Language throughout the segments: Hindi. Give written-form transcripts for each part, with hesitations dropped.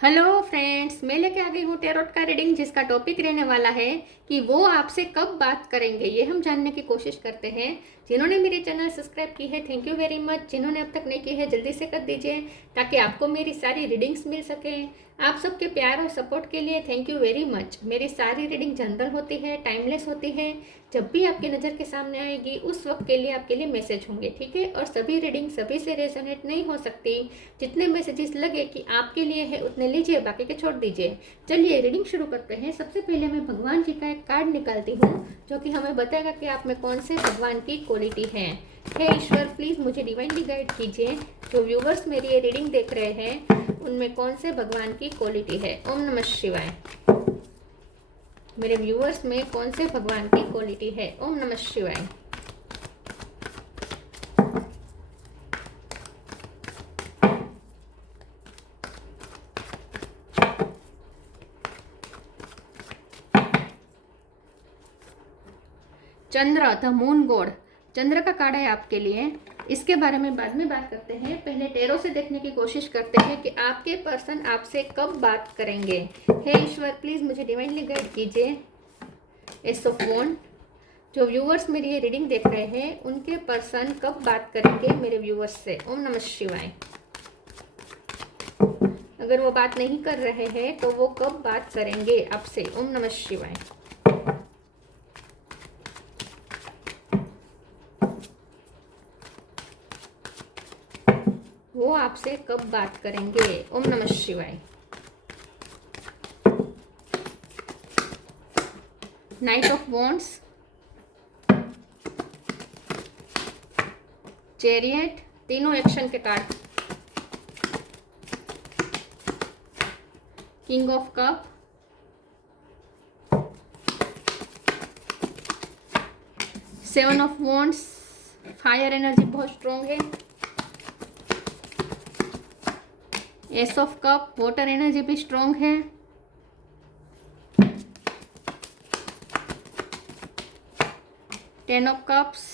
हेलो फ्रेंड्स, मैं लेके आ गई हूँ टैरोट का रीडिंग जिसका टॉपिक रहने वाला है कि वो आपसे कब बात करेंगे। ये हम जानने की कोशिश करते हैं। जिन्होंने मेरे चैनल सब्सक्राइब की है थैंक यू वेरी मच। जिन्होंने अब तक नहीं की है जल्दी से कर दीजिए ताकि आपको मेरी सारी रीडिंग्स मिल सके। आप सबके प्यार और सपोर्ट के लिए थैंक यू वेरी मच। मेरी सारी रीडिंग जनरल होती है, टाइमलेस होती है। जब भी आपकी नज़र के सामने आएगी उस वक्त के लिए आपके लिए मैसेज होंगे, ठीक है। और सभी रीडिंग सभी से रेजोनेट नहीं हो सकती। जितने मैसेजेस लगे कि आपके लिए है उतने लीजिए, बाकी के छोड़ दीजिए। चलिए रीडिंग शुरू करते हैं। सबसे पहले मैं भगवान जी का एक कार्ड निकालती हूँ जो कि हमें बताएगा कि आप में कौन से भगवान की क्वालिटी है। हे ईश्वर, प्लीज़ मुझे डिवाइनली गाइड कीजिए। जो व्यूवर्स मेरी ये रीडिंग देख रहे हैं उनमें कौन से भगवान की क्वालिटी है। ओम नमः शिवाय। मेरे व्यूवर्स में कौन से भगवान की क्वालिटी है। ओम नमः शिवाय। चंद्र द मून गॉड, चंद्र का कार्ड है आपके लिए। इसके बारे में बाद में बात करते हैं। पहले टैरो से देखने की कोशिश करते हैं कि आपके पर्सन आपसे कब बात करेंगे। हे ईश्वर, प्लीज़ मुझे डिवाइनली गाइड कीजिए। एस ऑफ वॉन्ड, जो व्यूवर्स मेरी ये रीडिंग देख रहे हैं उनके पर्सन कब बात करेंगे मेरे व्यूवर्स से। ओम नमः शिवाय। अगर वो बात नहीं कर रहे हैं तो वो कब बात करेंगे आपसे। ओम नमः शिवाय। वो आपसे कब बात करेंगे। ओम नमः शिवाय। नाइट ऑफ वॉन्ड्स, चैरियट, तीनों एक्शन के card. King of cup, seven of wands, fire energy बहुत स्ट्रॉन्ग है। Ace of cup, water energy भी स्ट्रॉन्ग है। Ten of cups,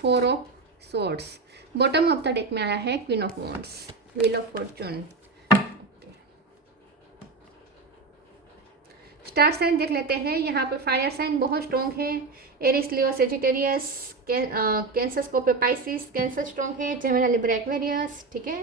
four of swords. Bottom of the deck में आया है queen of wands, wheel of fortune. Star sign देख लेते हैं। यहाँ पे फायर साइन बहुत स्ट्रॉन्ग है। Aries, Leo, Sagittarius, Cancer, Scorpio, Pisces, Cancer strong है। जेमिनी, लिब्रा, एक्वेरियस, ठीक है।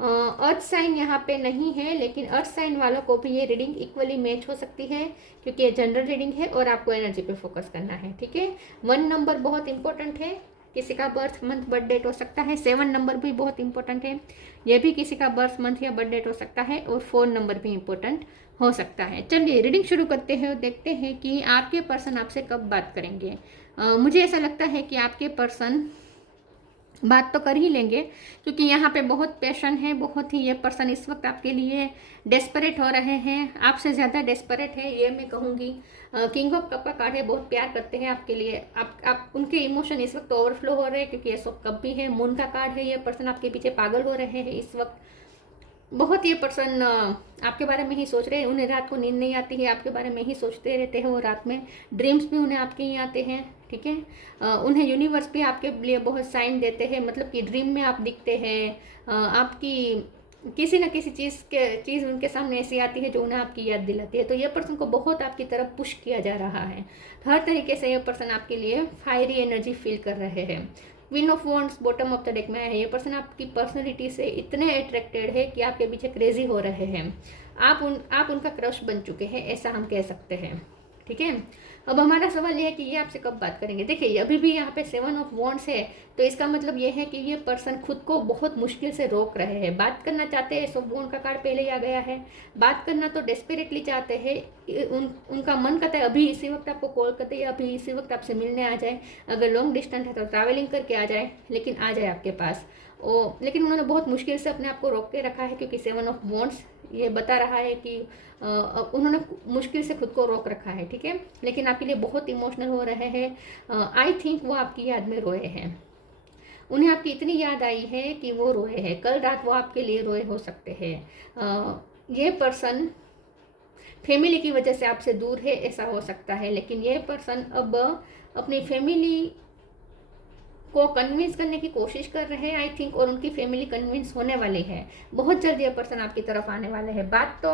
अर्थ साइन यहाँ पे नहीं है, लेकिन अर्थ साइन वालों को भी ये रीडिंग इक्वली मैच हो सकती है क्योंकि ये जनरल रीडिंग है और आपको एनर्जी पे फोकस करना है, ठीक है। 1 नंबर बहुत इंपॉर्टेंट है। किसी का बर्थ मंथ बर्थ डेट हो सकता है। 7 नंबर भी बहुत इंपॉर्टेंट है, ये भी किसी का बर्थ मंथ या बर्थ डेट हो सकता है। और 4 नंबर भी इंपॉर्टेंट हो सकता है। चलिए रीडिंग शुरू करते हैं और देखते हैं कि आपके पर्सन आपसे कब बात करेंगे। मुझे ऐसा लगता है कि आपके पर्सन बात तो कर ही लेंगे क्योंकि यहाँ पे बहुत पैशन है, बहुत ही ये पर्सन इस वक्त आपके लिए डेस्परेट हो रहे हैं, आपसे ज़्यादा डेस्परेट है ये मैं कहूँगी। किंग ऑफ कप का कार्ड है, बहुत प्यार करते हैं आपके लिए। आप उनके इमोशन इस वक्त ओवरफ्लो हो रहे हैं क्योंकि ये सब कप भी है। मून का कार्ड है, ये पर्सन आपके पीछे पागल हो रहे हैं इस वक्त। बहुत ये पर्सन आपके बारे में ही सोच रहे हैं। उन्हें रात को नींद नहीं आती है, आपके बारे में ही सोचते रहते हैं। वो रात में ड्रीम्स भी उन्हें आपके ही आते हैं, ठीक है। उन्हें यूनिवर्स भी आपके लिए बहुत साइन देते हैं, मतलब कि ड्रीम में आप दिखते हैं। आपकी किसी न किसी चीज़ उनके सामने ऐसी आती है जो उन्हें आपकी याद दिलाती है। तो ये पर्सन को बहुत आपकी तरफ पुश किया जा रहा है। हर तरीके से ये पर्सन आपके लिए फायरी एनर्जी फील कर रहे हैं। Queen of wands bottom of the deck में है। ये पर्सन आपकी पर्सनैलिटी से इतने अट्रैक्टेड है कि आपके पीछे क्रेजी हो रहे हैं। आप उनका क्रश बन चुके हैं, ऐसा हम कह सकते हैं, ठीक है। अब हमारा सवाल यह है कि ये आपसे कब बात करेंगे। देखिए अभी भी यहाँ पे 7 ऑफ वॉन्ड्स है, तो इसका मतलब ये है कि ये पर्सन खुद को बहुत मुश्किल से रोक रहे हैं। बात करना चाहते हैं, सब वॉन्ड का कार्ड पहले ही आ गया है। बात करना तो डेस्परेटली चाहते हैं। उनका मन करता है अभी इसी वक्त आपको कॉल करते या अभी इसी वक्त आपसे मिलने आ जाए। अगर लॉन्ग डिस्टेंस है तो ट्रैवलिंग करके आ जाए, लेकिन आ जाए आपके पास। लेकिन उन्होंने बहुत मुश्किल से अपने आप को रोक के रखा है क्योंकि 7 ऑफ वॉन्ड्स ये बता रहा है कि उन्होंने मुश्किल से खुद को रोक रखा है, ठीक है। लेकिन आपके लिए बहुत इमोशनल हो रहे हैं। आई थिंक वो आपकी याद में रोए हैं। उन्हें आपकी इतनी याद आई है कि वो रोए हैं। कल रात वो आपके लिए रोए हो सकते हैं। ये पर्सन फैमिली की वजह से आपसे दूर है, ऐसा हो सकता है। लेकिन ये पर्सन अब अपनी फैमिली को कन्विंस करने की कोशिश कर रहे हैं आई थिंक, और उनकी फैमिली कन्विंस होने वाली है। बहुत जल्द ये पर्सन आपकी तरफ आने वाले हैं। बात तो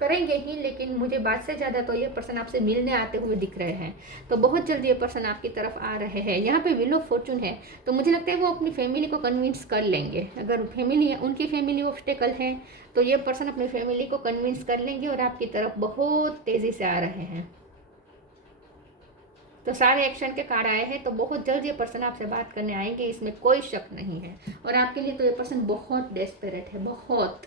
करेंगे ही, लेकिन मुझे बात से ज़्यादा तो ये पर्सन आपसे मिलने आते हुए दिख रहे हैं। तो बहुत जल्द ये पर्सन आपकी तरफ आ रहे हैं। यहाँ पे व्हील ऑफ फॉर्चून है, तो मुझे लगता है वो अपनी फैमिली को कन्विंस कर लेंगे। अगर फैमिली उनकी फैमिली ऑब्स्टेकल है तो ये पर्सन अपनी फैमिली को कन्विंस कर लेंगे और आपकी तरफ बहुत तेज़ी से आ रहे हैं। तो सारे एक्शन के कार्ड आए हैं, तो बहुत जल्द ये पर्सन आपसे बात करने आएंगे, इसमें कोई शक नहीं है। और आपके लिए तो ये पर्सन बहुत डेस्परेट है, बहुत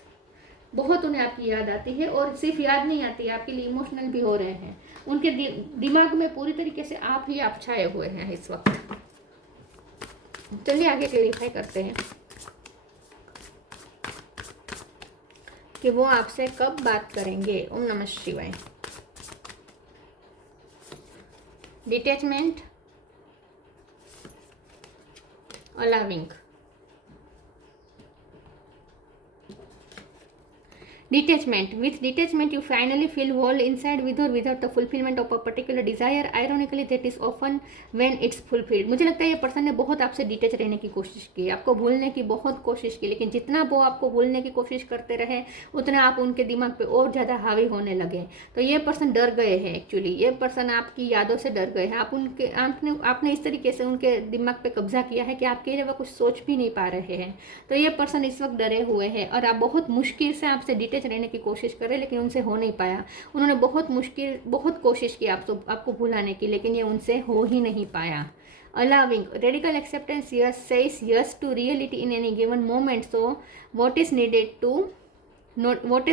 बहुत उन्हें आपकी याद आती है। और सिर्फ याद नहीं आती है, आपके लिए इमोशनल भी हो रहे हैं। उनके दिमाग में पूरी तरीके से आप ही आप छाए हुए हैं इस वक्त। चलिए आगे क्लेरिफाई करते हैं कि वो आपसे कब बात करेंगे। ओम नमः शिवाय। Detachment, allowing. Detachment. With detachment, you finally feel whole inside with or without the fulfillment of a particular desire. Ironically, that is often when it's fulfilled. मुझे लगता है ये पर्सन ने बहुत आपसे डिटेच रहने की कोशिश की, आपको भूलने की बहुत कोशिश की, लेकिन जितना वो आपको भूलने की कोशिश करते रहे उतना आप उनके दिमाग पे और ज़्यादा हावी होने लगे। तो ये पर्सन डर गए हैं एक्चुअली। ये पर्सन आपकी यादों से डर गए हैं। आपने इस तरीके से उनके दिमाग पे कब्जा किया है कि आपके लिए वो कुछ सोच भी नहीं पा रहे हैं। तो ये पर्सन इस वक्त डरे हुए हैं और आप बहुत मुश्किल से आपसे डिटेच रहने की कोशिश कर रहे, लेकिन उनसे हो नहीं पाया। उन्होंने बहुत कोशिश की आपको भुलाने की, लेकिन ये उनसे हो ही नहीं पाया। Allowing, radical acceptance, yes says yes to reality in any given moment, so what is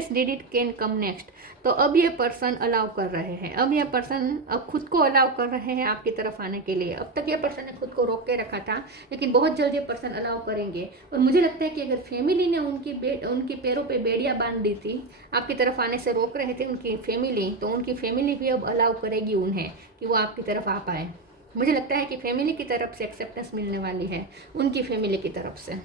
needed can come next. तो अब ये पर्सन अलाउ कर रहे हैं, अब ये पर्सन अब खुद को अलाउ कर रहे हैं आपकी तरफ आने के लिए। अब तक ये पर्सन ने खुद को रोक के रखा था, लेकिन बहुत जल्द ये पर्सन अलाउ करेंगे। और मुझे लगता है कि अगर फैमिली ने उनकी पैरों पे बेड़ियां बांध दी थी, आपकी तरफ आने से रोक रहे थे उनकी फैमिली, तो उनकी फैमिली भी अब अलाउ करेगी उन्हें कि वो आपकी तरफ आ पाए। मुझे लगता है कि फैमिली की तरफ से एक्सेप्टेंस मिलने वाली है, उनकी फैमिली की तरफ से।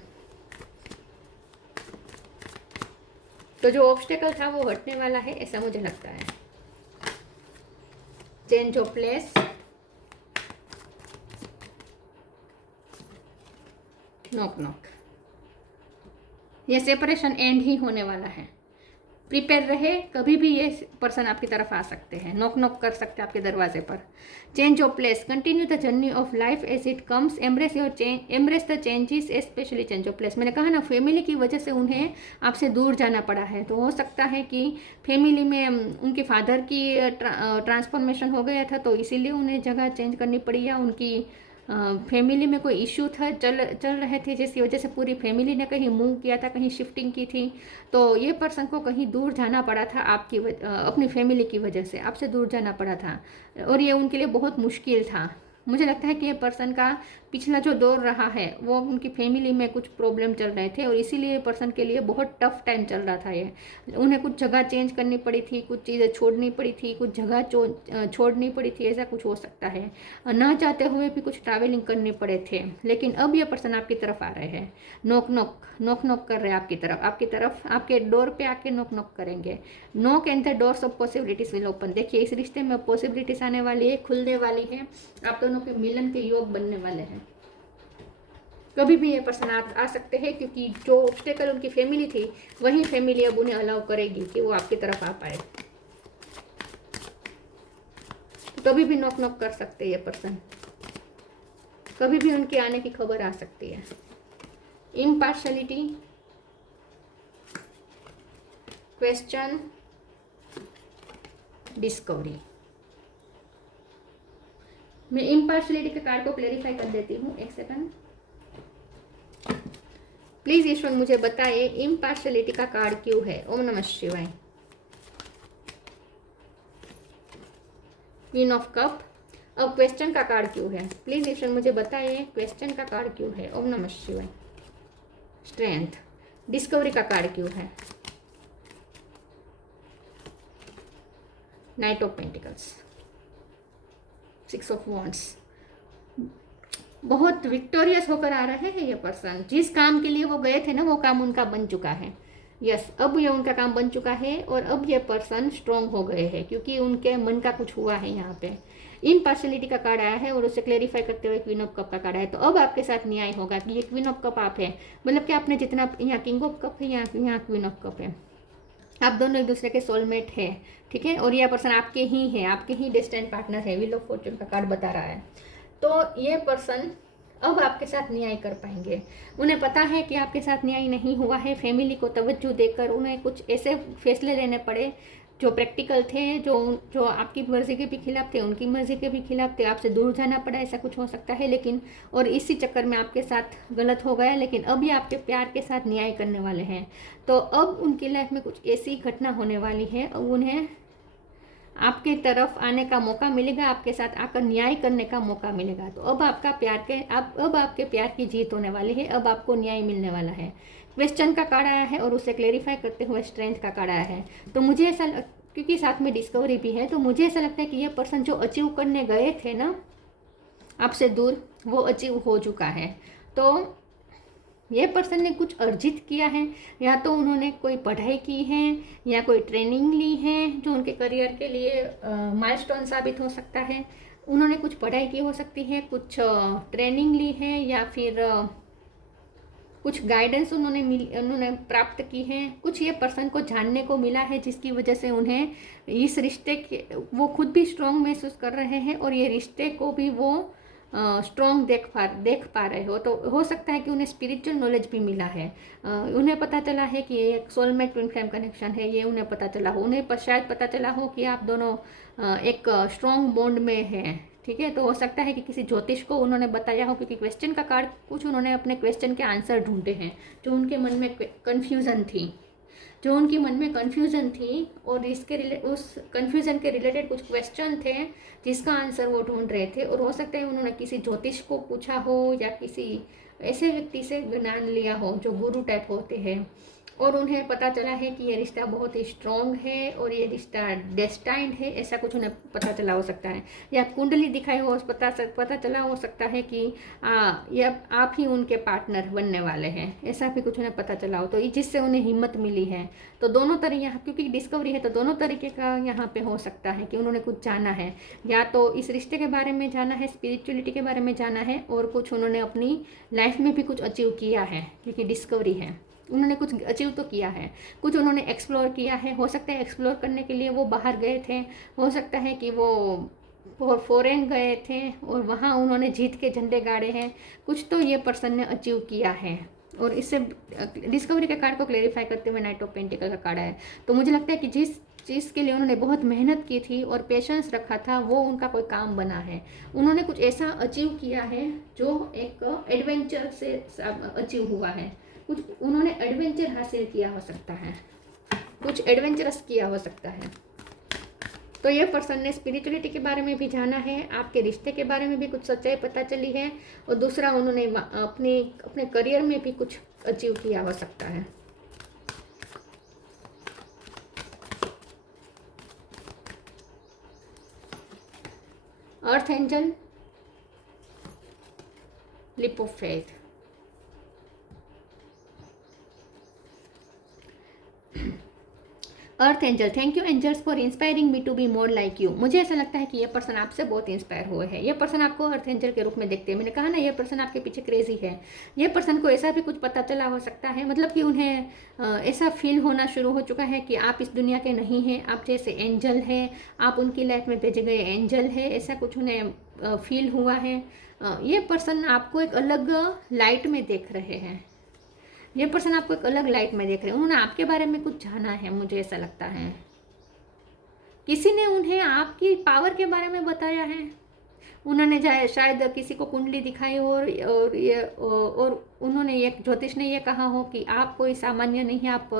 तो जो ऑब्स्टेकल था वो हटने वाला है, ऐसा मुझे लगता है। Change of place, knock knock. ये सेपरेशन एंड ही होने वाला है। प्रिपेयर रहे, कभी भी ये पर्सन आपकी तरफ आ सकते हैं, नॉक नॉक कर सकते हैं आपके दरवाजे पर। Change of place, continue the journey of life as it comes, embrace the changes, specially change of place. मैंने कहा ना, फैमिली की वजह से उन्हें आपसे दूर जाना पड़ा है। तो हो सकता है कि फैमिली में उनके फादर की ट्रांसफॉर्मेशन हो गया था, तो इसीलिए उन्हें जगह चेंज करनी पड़ी, या उनकी फैमिली में कोई इश्यू था चल रहे थे, जिसकी वजह से पूरी फैमिली ने कहीं मूव किया था, कहीं शिफ्टिंग की थी। तो ये पर्सन को कहीं दूर जाना पड़ा था अपनी फैमिली की वजह से, आपसे दूर जाना पड़ा था, और ये उनके लिए बहुत मुश्किल था। मुझे लगता है कि ये पर्सन का पिछला जो दौर रहा है वो उनकी फैमिली में कुछ प्रॉब्लम चल रहे थे, और इसीलिए पर्सन के लिए बहुत टफ टाइम चल रहा था। ये उन्हें कुछ जगह चेंज करनी पड़ी थी, कुछ चीज़ें छोड़नी पड़ी थी, कुछ जगह छोड़नी पड़ी थी, ऐसा कुछ हो सकता है। ना चाहते हुए भी कुछ ट्रैवलिंग करने पड़े थे, लेकिन अब ये पर्सन आपकी तरफ आ रहे हैं। नॉक नॉक कर रहे हैं आपकी तरफ आपके डोर पे आके नॉक नॉक करेंगे। Knock and the doors of possibilities will open. देखिए, इस रिश्ते में पॉसिबिलिटीज आने वाली है, खुलने वाली है, आप दोनों के मिलन के योग बनने वाले हैं। कभी भी ये पर्सन आ सकते हैं, क्योंकि जो ऑब्स्टेकल उनकी फैमिली थी, वही फैमिली अब उन्हें अलाउ करेगी कि वो आपकी तरफ आ पाए। तो कभी भी नॉक नॉक कर सकते हैं ये पर्सन, कभी भी उनके आने की खबर आ सकती है। Impartiality, question, discovery. मैं इम्पार्शलिटी के कार्ड को क्लेरिफाई कर देती हूँ, एक सेकंड प्लीज। ईश्वर मुझे बताइए इम्पार्शलिटी का कार्ड क्यों है। ओम नमः शिवाय। Queen of cup. अब क्वेश्चन का कार्ड क्यों है, प्लीज ईश्वर मुझे बताइए क्वेश्चन का कार्ड क्यों है। ओम नमः शिवाय। स्ट्रेंथ। डिस्कवरी का कार्ड क्यों है। Night of pentacles, 6 of wands. बहुत विक्टोरियस होकर आ रहे हैं ये पर्सन। जिस काम के लिए वो गए थे ना, वो काम उनका बन चुका है। यस, अब ये उनका काम बन चुका है, और अब ये पर्सन स्ट्रॉन्ग हो गए हैं, क्योंकि उनके मन का कुछ हुआ है यहाँ पे। इम्पार्शलिटी का कार्ड आया है और उसे क्लेरिफाई करते हुए क्वीन ऑफ कप का कार्ड है। तो अब आपके साथ न्याय होगा कि ये क्वीन ऑफ कप आप है, मतलब कि आपने जितना यहाँ किंग ऑफ कप है, यहाँ क्वीन ऑफ कप है, आप दोनों एक दूसरे के सोलमेट है, ठीक है। और यह पर्सन आपके ही है, आपके ही डेस्टिन्ड पार्टनर है, व्हील ऑफ फॉर्च्यून का कार्ड बता रहा है। तो ये पर्सन अब आपके साथ न्याय कर पाएंगे। उन्हें पता है कि आपके साथ न्याय नहीं हुआ है, फैमिली को तवज्जो देकर उन्हें कुछ ऐसे फैसले लेने पड़े जो प्रैक्टिकल थे, जो आपकी मर्जी के भी खिलाफ थे, उनकी मर्जी के भी खिलाफ थे, आपसे दूर जाना पड़ा, ऐसा कुछ हो सकता है। लेकिन और इसी चक्कर में आपके साथ गलत हो गया, लेकिन अब ये आपके प्यार के साथ न्याय करने वाले हैं। तो अब उनकी लाइफ में कुछ ऐसी घटना होने वाली है, उन्हें आपके तरफ आने का मौका मिलेगा, आपके साथ आकर न्याय करने का मौका मिलेगा। तो अब आपका अब आपके प्यार की जीत होने वाली है, अब आपको न्याय मिलने वाला है। क्वेश्चन का कार्ड आया है और उसे क्लेरिफाई करते हुए स्ट्रेंथ का कार्ड आया है। तो मुझे ऐसा क्योंकि साथ में डिस्कवरी भी है, तो मुझे ऐसा लगता है कि ये पर्सन जो अचीव करने गए थे ना आपसे दूर, वो अचीव हो चुका है। तो ये पर्सन ने कुछ अर्जित किया है, या तो उन्होंने कोई पढ़ाई की है या कोई ट्रेनिंग ली है जो उनके करियर के लिए माइलस्टोन साबित हो सकता है। उन्होंने कुछ पढ़ाई की हो सकती है, कुछ ट्रेनिंग ली है, या फिर कुछ गाइडेंस उन्होंने प्राप्त की है। कुछ ये पर्सन को जानने को मिला है जिसकी वजह से उन्हें इस रिश्ते के वो खुद भी स्ट्रॉन्ग महसूस कर रहे हैं और ये रिश्ते को भी वो स्ट्रॉन्ग देख पा रहे हो। तो हो सकता है कि उन्हें स्पिरिचुअल नॉलेज भी मिला है, उन्हें पता चला है कि ये एक सोलमेट ट्विन फ्लेम कनेक्शन है, ये उन्हें पता चला हो, उन्हें शायद पता चला हो कि आप दोनों एक स्ट्रॉन्ग बॉन्ड में हैं, ठीक है। तो हो सकता है कि किसी ज्योतिष को उन्होंने बताया हो, क्योंकि क्वेश्चन का कार्ड कुछ उन्होंने अपने क्वेश्चन के आंसर ढूंढे हैं जो उनके मन में कन्फ्यूज़न थी, और उस कन्फ्यूज़न के रिलेटेड कुछ क्वेश्चन थे जिसका आंसर वो ढूंढ रहे थे। और हो सकता है उन्होंने किसी ज्योतिष को पूछा हो या किसी ऐसे व्यक्ति से ज्ञान लिया हो जो गुरु टाइप होते हैं, और उन्हें पता चला है कि ये रिश्ता बहुत ही स्ट्रॉन्ग है और ये रिश्ता डेस्टाइंड है, ऐसा कुछ उन्हें पता चला हो सकता है। या कुंडली दिखाई हो, पता चला हो सकता है कि ये आप ही उनके पार्टनर बनने वाले हैं, ऐसा भी कुछ उन्हें पता चला हो, तो जिससे उन्हें हिम्मत मिली है। तो दोनों तरह यहाँ, क्योंकि डिस्कवरी है तो दोनों तरीके का यहाँ पे हो सकता है कि उन्होंने कुछ जाना है, या तो इस रिश्ते के बारे में जाना है, स्पिरिचुअलिटी के बारे में जाना है, और कुछ उन्होंने अपनी लाइफ में भी कुछ अचीव किया है, क्योंकि डिस्कवरी है। उन्होंने कुछ अचीव तो किया है, कुछ उन्होंने एक्सप्लोर किया है। हो सकता है एक्सप्लोर करने के लिए वो बाहर गए थे, हो सकता है कि वो फॉरेन गए थे और वहाँ उन्होंने जीत के झंडे गाड़े हैं। कुछ तो ये पर्सन ने अचीव किया है, और इससे डिस्कवरी के कार्ड को क्लेरिफाई करते हुए नाइट ऑफ पेंटिकल का कार्ड है। तो मुझे लगता है कि जिस चीज़ के लिए उन्होंने बहुत मेहनत की थी और पेशेंस रखा था, वो उनका कोई काम बना है। उन्होंने कुछ ऐसा अचीव किया है जो एक एडवेंचर से अचीव हुआ है, कुछ उन्होंने एडवेंचर हासिल किया हो सकता है, कुछ एडवेंचरस किया हो सकता है। तो ये पर्सन ने स्पिरिचुअलिटी के बारे में भी जाना है, आपके रिश्ते के बारे में भी कुछ सच्चाई पता चली है, और दूसरा उन्होंने अपने करियर में भी कुछ अचीव किया हो सकता है। Earth angel, leap of faith. Earth angel, thank you angels for inspiring me to be more like you. मुझे ऐसा लगता है कि ये पर्सन आपसे बहुत इंस्पायर हुए हैं। ये पर्सन आपको अर्थ एंजल के रूप में देखते हैं। मैंने कहा ना, ये पर्सन आपके पीछे क्रेजी है। ये पर्सन को ऐसा भी कुछ पता चला हो सकता है, मतलब कि उन्हें ऐसा फील होना शुरू हो चुका है कि आप इस दुनिया के नहीं हैं, आप जैसे एंजल हैं, आप उनकी लाइफ में भेजे गए एंजल है, ऐसा कुछ उन्हें फील हुआ है। ये पर्सन आपको एक अलग लाइट में देख रहे हैं। ये पर्सन आपको एक अलग लाइट में देख रहे हैं। उन्होंने आपके बारे में कुछ जाना है, मुझे ऐसा लगता है। किसी ने उन्हें आपकी पावर के बारे में बताया है। उन्होंने शायद किसी को कुंडली दिखाई और उन्होंने एक ज्योतिष ने ये कहा हो कि आप कोई सामान्य नहीं है, आप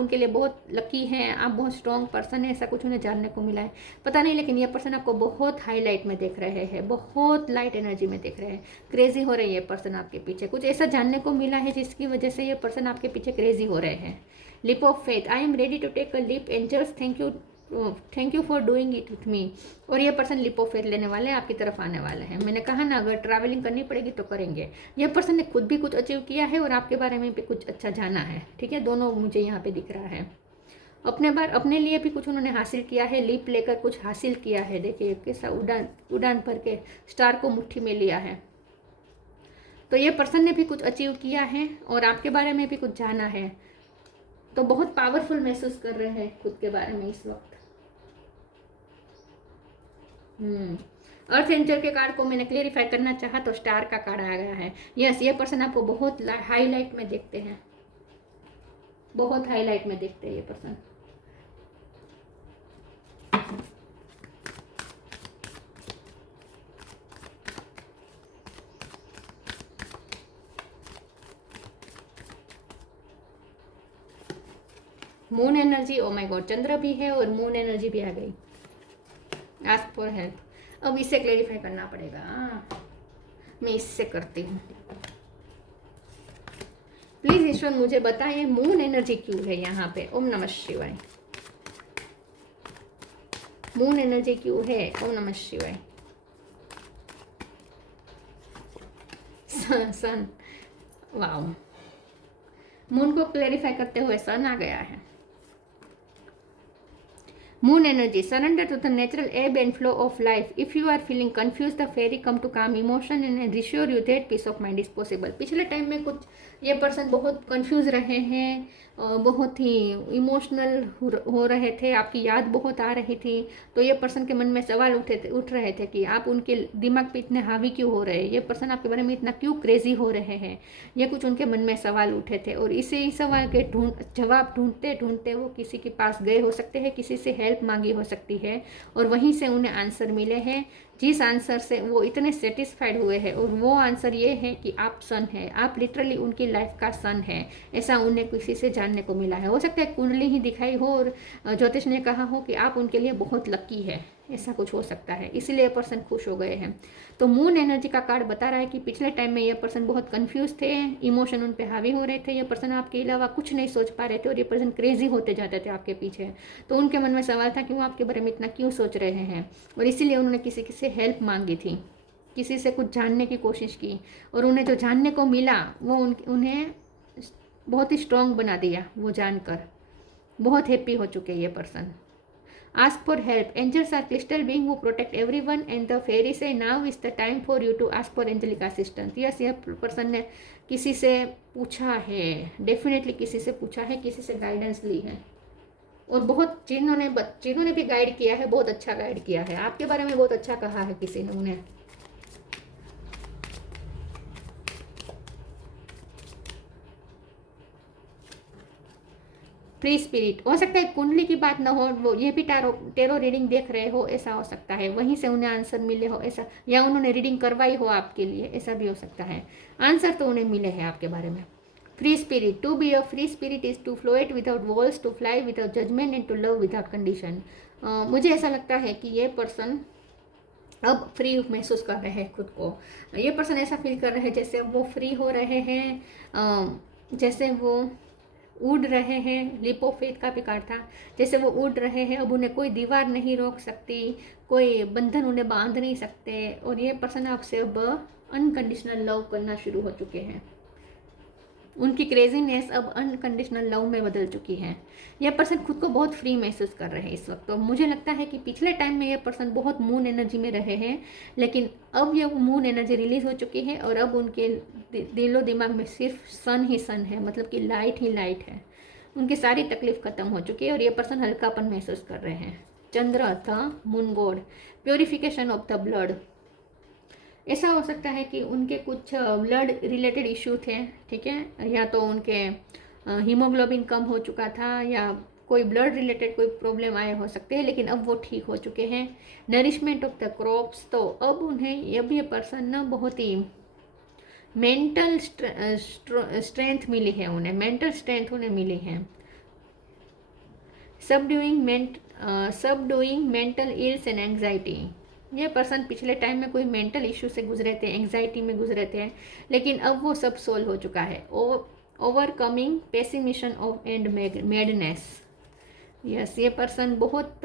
उनके लिए बहुत लकी हैं, आप बहुत स्ट्रॉन्ग पर्सन है, ऐसा कुछ उन्हें जानने को मिला है। पता नहीं, लेकिन ये पर्सन आपको बहुत हाई लाइट में देख रहे हैं, बहुत लाइट एनर्जी में देख रहे हैं। क्रेजी हो रहे हैं ये पर्सन आपके पीछे, कुछ ऐसा जानने को मिला है जिसकी वजह से ये पर्सन आपके पीछे क्रेजी हो रहे हैं। Leap of faith, I am ready to take a leap angels, thank you for doing it with me. और ये पर्सन लिप ऑफ फेथ लेने वाले हैं, आपकी तरफ आने वाले हैं। मैंने कहा ना, अगर ट्रैवलिंग करनी पड़ेगी तो करेंगे। ये पर्सन ने खुद भी कुछ अचीव किया है और आपके बारे में भी कुछ अच्छा जाना है, ठीक है। दोनों मुझे यहाँ पे दिख रहा है। अपने लिए भी कुछ उन्होंने हासिल किया है, लीप लेकर कुछ हासिल किया है। देखिए कैसा उड़ान भर के स्टार को मुट्ठी में लिया है। तो ये पर्सन ने भी कुछ अचीव किया है और आपके बारे में भी कुछ जाना है, तो बहुत पावरफुल महसूस कर रहे हैं खुद के बारे में इस वक्त। अर्थ एंजल के कार्ड को मैंने क्लेरिफाई करना चाहा तो स्टार का कार्ड आ गया है। यस, ये पर्सन आपको बहुत हाईलाइट में देखते हैं, बहुत हाईलाइट में देखते हैं ये person. Moon energy, oh my God, चंद्र भी है और मून एनर्जी भी आ गई। Ask for help. अब इसे क्लेरिफाई करना पड़ेगा। मैं इससे करती हूँ। प्लीज ईश्वर मुझे बताइए मून एनर्जी क्यों है यहाँ पे। ओम नमः शिवाय। मून एनर्जी क्यों है। ओम नमः शिवाय। सन, वाओ, मून को क्लेरिफाई करते हुए सन आ गया है। Moon energy, surrender to the natural ebb and flow of life. If you are feeling confused, the fairy come to calm emotion and reassure you that peace of mind is possible. पिछले टाइम में कुछ ये पर्सन बहुत कंफ्यूज रहे हैं, बहुत ही इमोशनल हो रहे थे, आपकी याद बहुत आ रही थी। तो ये पर्सन के मन में सवाल उठ रहे थे कि आप उनके दिमाग पे इतने हावी क्यों हो रहे हैं, ये पर्सन आपके बारे में इतना क्यों क्रेजी हो रहे हैं। ये कुछ उनके मन में सवाल उठे थे और इसी सवाल के जवाब ढूंढते ढूंढते वो किसी के पास गए हो सकते हैं, किसी से हेल्प मांगी हो सकती है और वहीं से उन्हें आंसर मिले हैं, जिस आंसर से वो इतने सेटिस्फाइड हुए हैं। और वो आंसर ये है कि आप सन है, आप लिटरली उनकी लाइफ का सन है, ऐसा उन्हें किसी से जानने को मिला है। हो सकता है कुंडली ही दिखाई हो और ज्योतिष ने कहा हो कि आप उनके लिए बहुत लकी है, ऐसा कुछ हो सकता है, इसीलिए पर्सन खुश हो गए हैं। तो मून एनर्जी का कार्ड बता रहा है कि पिछले टाइम में ये पर्सन बहुत कंफ्यूज थे, इमोशन उन पे हावी हो रहे थे, ये पर्सन आपके अलावा कुछ नहीं सोच पा रहे थे और ये पर्सन क्रेजी होते जाते थे आपके पीछे। तो उनके मन में सवाल था कि वो आपके बारे में इतना क्यों सोच रहे हैं और इसीलिए उन्होंने किसी से हेल्प मांगी थी, किसी से कुछ जानने की कोशिश की और उन्हें जो जानने को मिला वो उन्हें बहुत ही स्ट्रॉन्ग बना दिया। वो जानकर बहुत हैप्पी हो चुके ये person. Ask for help. Angels are crystal beings who protect everyone and the fairy say now is the time for you to ask for angelic assistance. Yes, यह पर्सन ने किसी से पूछा है, डेफिनेटली किसी से पूछा है, किसी से गाइडेंस ली है और बहुत जिन्होंने भी गाइड किया है, बहुत अच्छा गाइड किया है, आपके बारे में बहुत अच्छा कहा है किसी ने उन्हें। फ्री स्पिरिट, हो सकता है कुंडली की बात ना हो, वो ये भी टेरो रीडिंग देख रहे हो, ऐसा हो सकता है, वहीं से उन्हें आंसर मिले हो ऐसा, या उन्होंने रीडिंग करवाई हो आपके लिए, ऐसा भी हो सकता है। आंसर तो उन्हें मिले हैं आपके बारे में। Free spirit, to be a free spirit is to float without walls, to fly without judgement and to love without condition. मुझे ऐसा लगता है कि ये पर्सन अब फ्री महसूस कर रहे हैं खुद को। ये पर्सन ऐसा फील कर रहे हैं जैसे वो फ्री हो रहे हैं, जैसे वो उड़ रहे हैं। लीप ऑफ फेथ का भी कार्ड था, जैसे वो उड़ रहे हैं, अब उन्हें कोई दीवार नहीं रोक सकती, कोई बंधन उन्हें बांध नहीं सकते और ये पर्सन आपसे अब अनकंडीशनल लव करना शुरू हो चुके हैं। उनकी क्रेजीनेस अब अनकंडीशनल लव में बदल चुकी है। यह पर्सन खुद को बहुत फ्री महसूस कर रहे हैं इस वक्त। तो मुझे लगता है कि पिछले टाइम में यह पर्सन बहुत मून एनर्जी में रहे हैं, लेकिन अब यह मून एनर्जी रिलीज हो चुकी है और अब उनके दिलो दिमाग में सिर्फ सन ही सन है, मतलब कि लाइट ही लाइट है। उनकी सारी तकलीफ खत्म हो चुकी है और ये पर्सन हल्कापन महसूस कर रहे हैं। चंद्र था moon God, purification of the blood. ऐसा हो सकता है कि उनके कुछ ब्लड रिलेटेड इश्यू थे, ठीक है, या तो उनके हीमोग्लोबिन कम हो चुका था या कोई ब्लड रिलेटेड कोई प्रॉब्लम आए हो सकते हैं, लेकिन अब वो ठीक हो चुके हैं। नरिशमेंट ऑफ द क्रॉप्स, तो अब उन्हें अब ये पर्सन ना बहुत ही मेंटल स्ट्रेंथ मिली है, उन्हें मेंटल स्ट्रेंथ उन्हें मिली है। सबडूइंग मेंटल इल्स एंड एंग्जाइटी। ये पर्सन पिछले टाइम में कोई मेंटल इश्यू से गुजरे थे, एंग्जाइटी में गुजरे थे, लेकिन अब वो सब सोल्व हो चुका है। Overcoming pessimism of and madness. Yes, ये पर्सन बहुत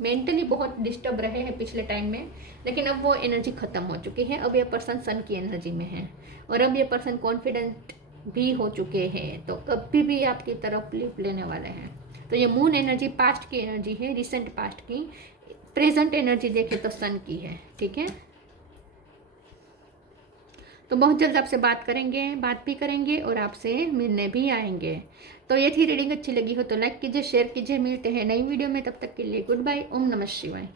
मेंटली बहुत डिस्टर्ब रहे हैं पिछले टाइम में, लेकिन अब वो एनर्जी ख़त्म हो चुकी है। अब ये पर्सन सन की एनर्जी में है और अब ये पर्सन कॉन्फिडेंट भी हो चुके हैं, तो कभी भी आपकी तरफ लिप लेने वाले हैं। तो ये मून एनर्जी पास्ट की एनर्जी है, रिसेंट पास्ट की। प्रेजेंट एनर्जी देखें तो सन की है, ठीक है। तो बहुत जल्द आपसे बात भी करेंगे और आपसे मिलने भी आएंगे। तो ये थी रीडिंग, अच्छी लगी हो तो लाइक कीजिए, शेयर कीजिए। मिलते हैं नई वीडियो में, तब तक के लिए गुड बाय। ओम नमः शिवाय।